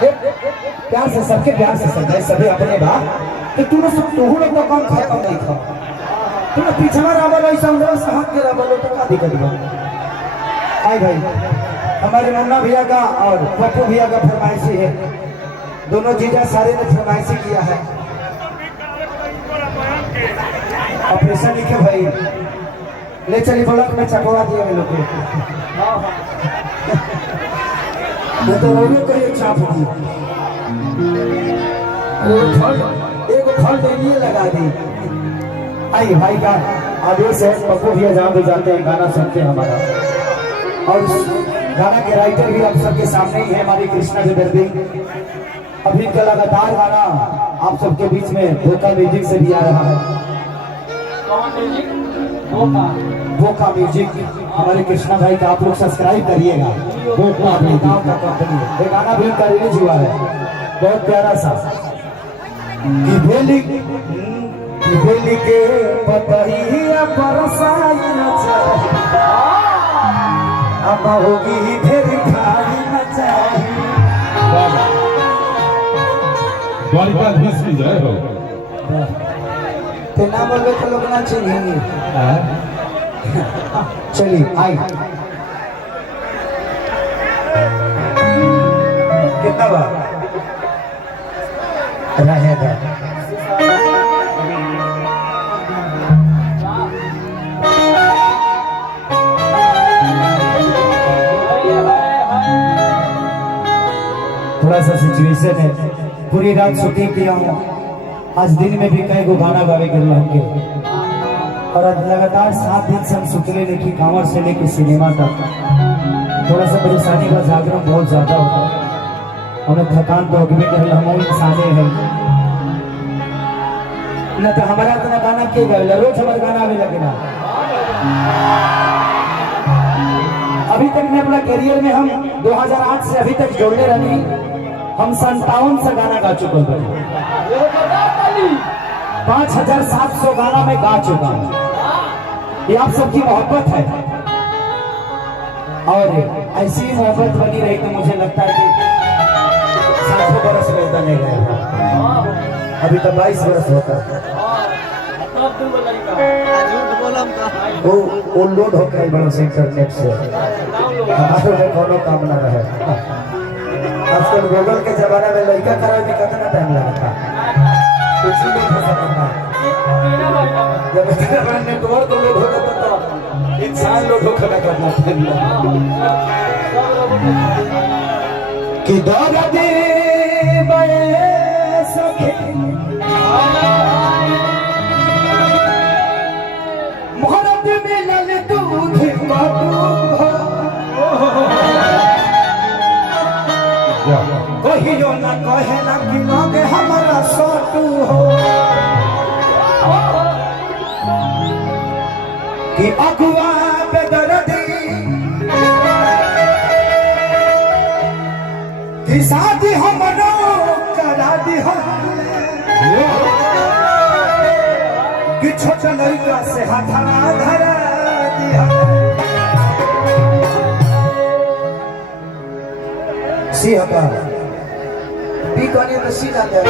प्यार से सबके प्यार से समझाए सभी अपने बात कि तूने सब तू लोग तो कम खाए कम नहीं खा तूने पीछा रावल ऐसा हाथ के रावल तो का दिक्कत है आई भाई हमारे मुन्ना भैया का और पप्पू भैया का फरमाइशी है दोनों जीजा सारे ने फरमाइशी किया है ऑपरेशन लिखे भाई ले चली ब्लॉक में चकवा दिया वे लोग ये तो रोने को एक छाप दी एक फल देनिए लगा दी आई भाई का आदेश है पप्पू भैया जहाँ भी जाते हैं गाना सुनते हैं हमारा और गाना के राइटर भी आप सबके सामने ही है हमारी कृष्णा बेदर्दी अभी का लगातार गाना आप सबके बीच में धोखा म्यूजिक से भी आ रहा है धोखा म्यूजिक हमारे कृष्णा भाई का आप लोग सब्सक्राइब करिएगा नाम का कंपनी है ये गाना भी उनका रिलीज हुआ है बहुत प्यारा सा बेली के पतहिया बरसाई न चाहिए अब होगी फिर खाई न चाहिए द्वारिकाधीश की जय हो ते ना बोले तो लोग ना चिन्हेंगे चलिए आई कितना बार रहेगा थोड़ा सा सिचुएशन है पूरी रात शूटिंग किया हूँ आज दिन में भी कई गो गाना गावे के होंगे और आज लगातार 7 दिन से हम सुतले लेके कांवर से लेके सिनेमा तक थोड़ा सा परेशानी का जागरण बहुत ज्यादा होता है हमें थकान तो अगले कर हम इंसाने हैं न तो हमारा इतना गाना के गए रोज हमारे गाना भी लगना अभी तक मैं अपना करियर में हम 2008 से अभी तक जोड़ने रही हम 57 से गाना गा चुके हैं 5700 गाना में गा चुका हूं ये आप सबकी मोहब्बत है और ऐसी मोहब्बत बनी रही तो मुझे लगता है कि 700 बरस में बने गए अभी तो 22 बरस होता है वो लोड होकर ही बड़ा से इंटरनेट से हमारे में कोनो काम ना रहे आजकल गूगल के जमाना में लड़का करावे में कितना टाइम लगता कुछ नहीं हो सकता जब इतना नेटवर्क लोड होता तो इंसान लोड होकर करना पड़ता कि दर्द बे सखे मोहब्बत में लल दूध कहियो ना कहे ना कि मांगे हमारा सोटू हो कि अगुआ पे दर्दी कि शादी हमरो करा दी हो कि छोटा लड़का से हाथा धरा दिया सी हका बी कोनी तो सी ना दे